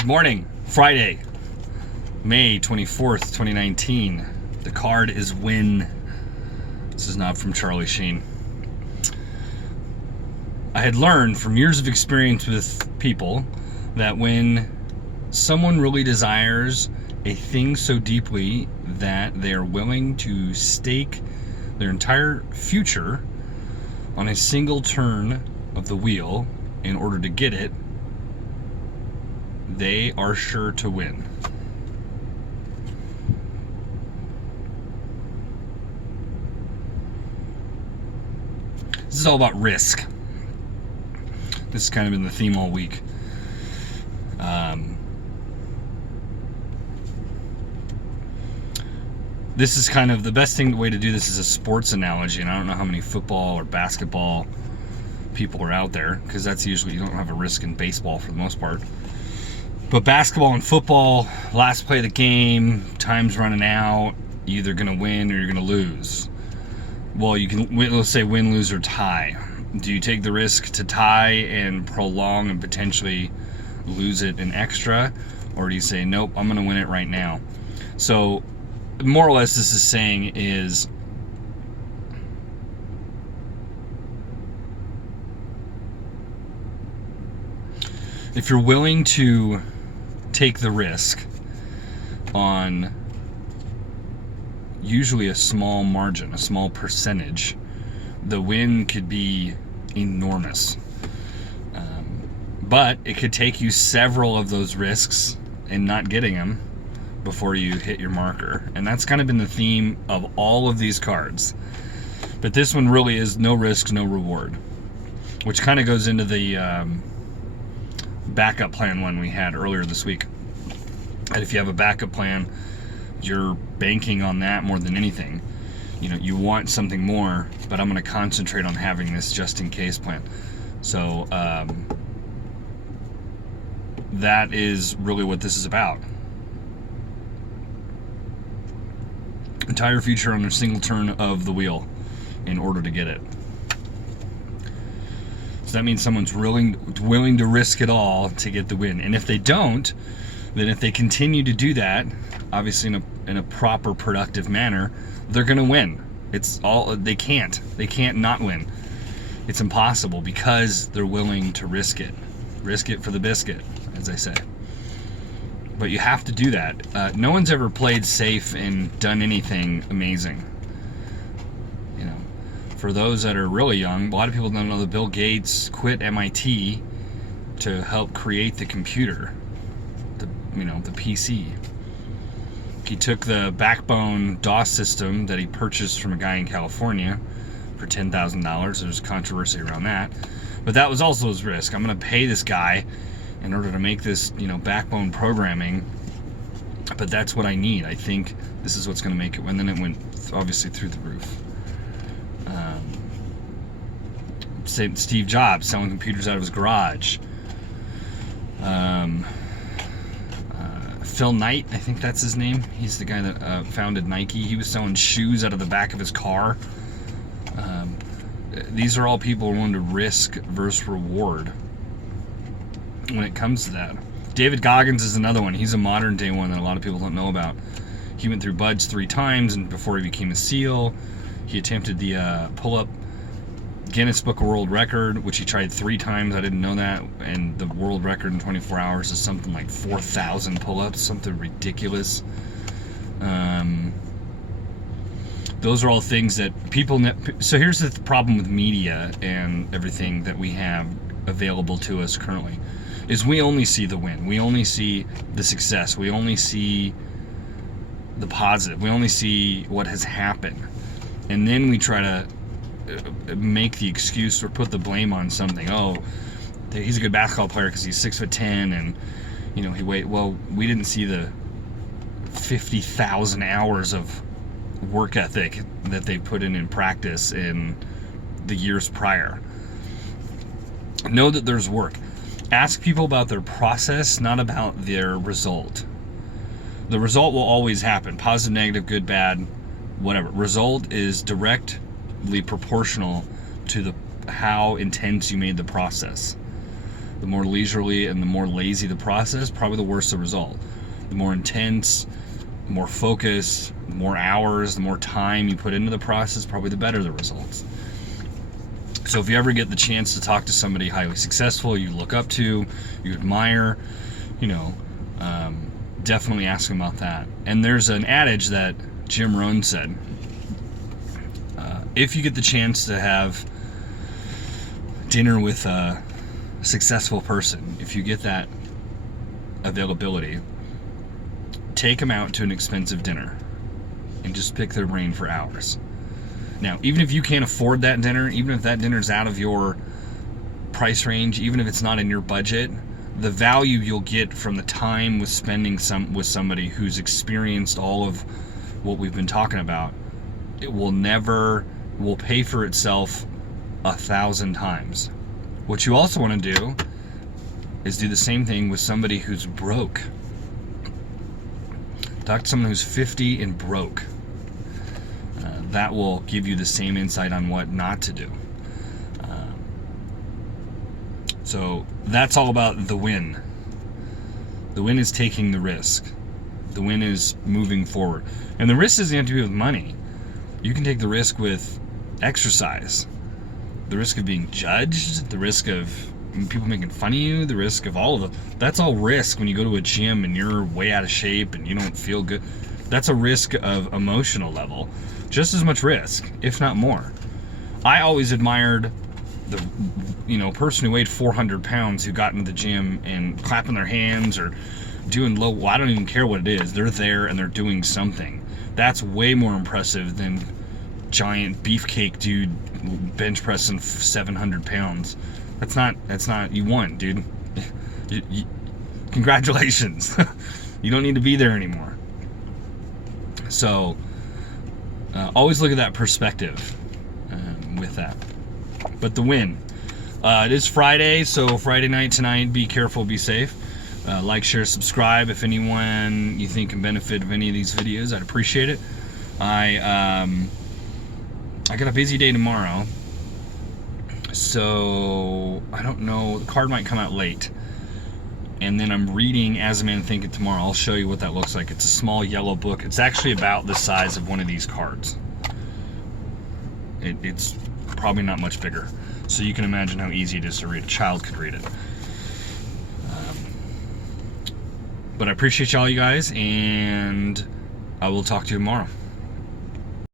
Good morning, Friday, May 24th, 2019. The card is win. This is not from Charlie Sheen. I had learned from years of experience with people that when someone really desires a thing so deeply that they are willing to stake their entire future on a single turn of the wheel in order to get it, they are sure to win. This is all about risk. This has kind of been the theme all week. This is kind of the best way to do this is a sports analogy, and I don't know how many football or basketball people are out there, because that's usually, you don't have a risk in baseball for the most part. But basketball and football, last play of the game, time's running out, you're either going to win or you're going to lose. Well, you can, let's say win, lose, or tie. Do you take the risk to tie and prolong and potentially lose it in extra? Or do you say, nope, I'm going to win it right now? So, more or less, this is saying is, if you're willing to take the risk on usually a small margin, a small percentage, the win could be enormous. But it could take you several of those risks and not getting them before you hit your marker. And that's kind of been the theme of all of these cards. But this one really is no risk, no reward, which kind of goes into the backup plan one we had earlier this week. And if you have a backup plan, you're banking on that more than anything. You know, you want something more, but I'm going to concentrate on having this just in case plan. So that is really what this is about. Entire future on a single turn of the wheel in order to get it. So that means someone's willing to risk it all to get the win. And if they don't, then if they continue to do that, obviously in a proper, productive manner, they're going to win. They can't not win. It's impossible because they're willing to risk it. Risk it for the biscuit, as I say. But you have to do that. No one's ever played safe and done anything amazing. You know, for those that are really young, a lot of people don't know that Bill Gates quit MIT to help create the computer, the PC. He took the backbone DOS system that he purchased from a guy in California for $10,000. There's controversy around that, but that was also his risk. I'm going to pay this guy in order to make this, backbone programming, but that's what I need. I think this is what's going to make it. And then it went obviously through the roof. Steve Jobs selling computers out of his garage. Phil Knight, I think that's his name. He's the guy that founded Nike. He was selling shoes out of the back of his car. These are all people who are willing to risk versus reward when it comes to that. David Goggins is another one. He's a modern day one that a lot of people don't know about. He went through BUD/S 3 times, and before he became a SEAL, he attempted the pull-up Guinness Book of World Record, which he tried 3 times. I didn't know that. And the world record in 24 hours is something like 4,000 pull-ups, something ridiculous. Those are all things that people... So here's the problem with media and everything that we have available to us currently, is we only see the win. We only see the success. We only see the positive. We only see what has happened. And then we try to make the excuse or put the blame on something. Oh, he's a good basketball player because he's 6'10", and he weighed. Well, we didn't see the 50,000 hours of work ethic that they put in practice in the years prior. Know that there's work. Ask people about their process, not about their result. The result will always happen. Positive, negative, good, bad, whatever. Result is directly proportional to how intense you made the process. the more leisurely and the more lazy the process, probably the worse the result. The more intense, the more focus, the more hours, the more time you put into the process, probably the better the results. So if you ever get the chance to talk to somebody highly successful, you look up to, you admire, definitely ask them about that. And there's an adage that Jim Rohn said, if you get the chance to have dinner with a successful person, if you get that availability, take them out to an expensive dinner and just pick their brain for hours. Now, even if you can't afford that dinner, even if that dinner's out of your price range, even if it's not in your budget, the value you'll get from the time with spending with somebody who's experienced all of what we've been talking about, it will pay for itself 1,000 times. What you also want to do is do the same thing with somebody who's broke. Talk to someone who's 50 and broke. That will give you the same insight on what not to do. So that's all about the win. The win is taking the risk. The win is moving forward. And the risk doesn't have to be with money. You can take the risk with exercise. The risk of being judged, the risk of people making fun of you, the risk of all of them. That's all risk when you go to a gym and you're way out of shape and you don't feel good. That's a risk of emotional level. Just as much risk, if not more. I always admired the person who weighed 400 pounds who got into the gym and clapping their hands or doing well, I don't even care what it is. They're there and they're doing something. That's way more impressive than giant beefcake dude bench pressing 700 pounds. That's not, you won, dude. Congratulations. You don't need to be there anymore. So, always look at that perspective with that. But the win. It is Friday, so Friday night tonight, be careful, be safe. Like, share, subscribe. If anyone you think can benefit of any of these videos, I'd appreciate it. I got a busy day tomorrow, so I don't know. The card might come out late. And then I'm reading As a Man Thinketh tomorrow. I'll show you what that looks like. It's a small yellow book. It's actually about the size of one of these cards. It's probably not much bigger. So you can imagine how easy it is to read. A child could read it. But I appreciate y'all, you guys, and I will talk to you tomorrow.